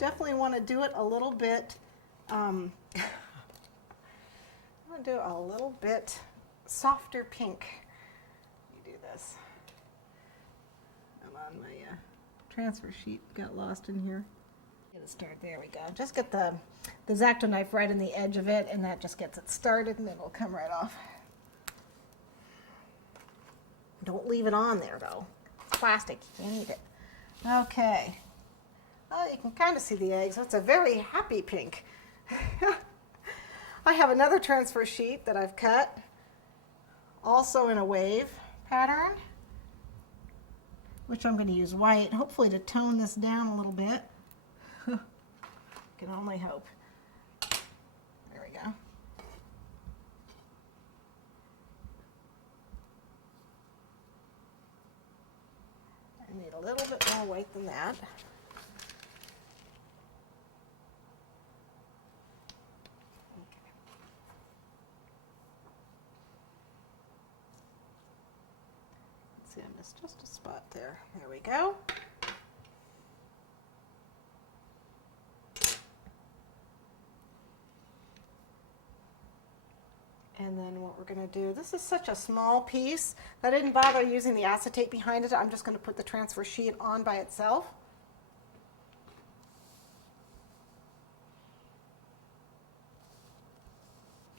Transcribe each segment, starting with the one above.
definitely want to do it a little bit, I want to do a little bit softer pink. You do this. I'm on my transfer sheet, got lost in here. Get it started, there we go. Just get the X-Acto knife right in the edge of it, and that just gets it started, and it'll come right off. Don't leave it on there though. It's plastic, you can't eat it. Okay. Oh, you can kind of see the eggs. It's a very happy pink. I have another transfer sheet that I've cut, also in a wave pattern, which I'm going to use white, hopefully to tone this down a little bit. Can only hope. There we go. I need a little bit more white than that. See, I missed just a spot there. There we go. And then what we're going to do, this is such a small piece that I didn't bother using the acetate behind it. I'm just going to put the transfer sheet on by itself.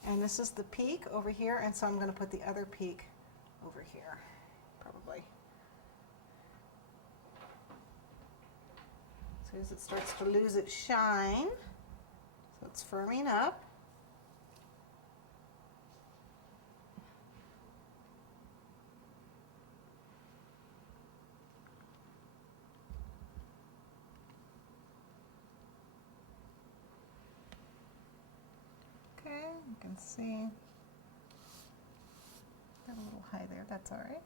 And this is the peak over here, and so I'm going to put the other peak over here. Probably. As soon as it starts to lose its shine, so it's firming up. Okay, you can see got a little high there, that's all right.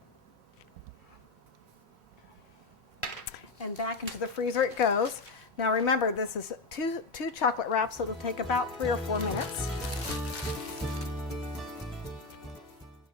And back into the freezer it goes. Now remember, this is two chocolate wraps, so it'll take about 3 or 4 minutes.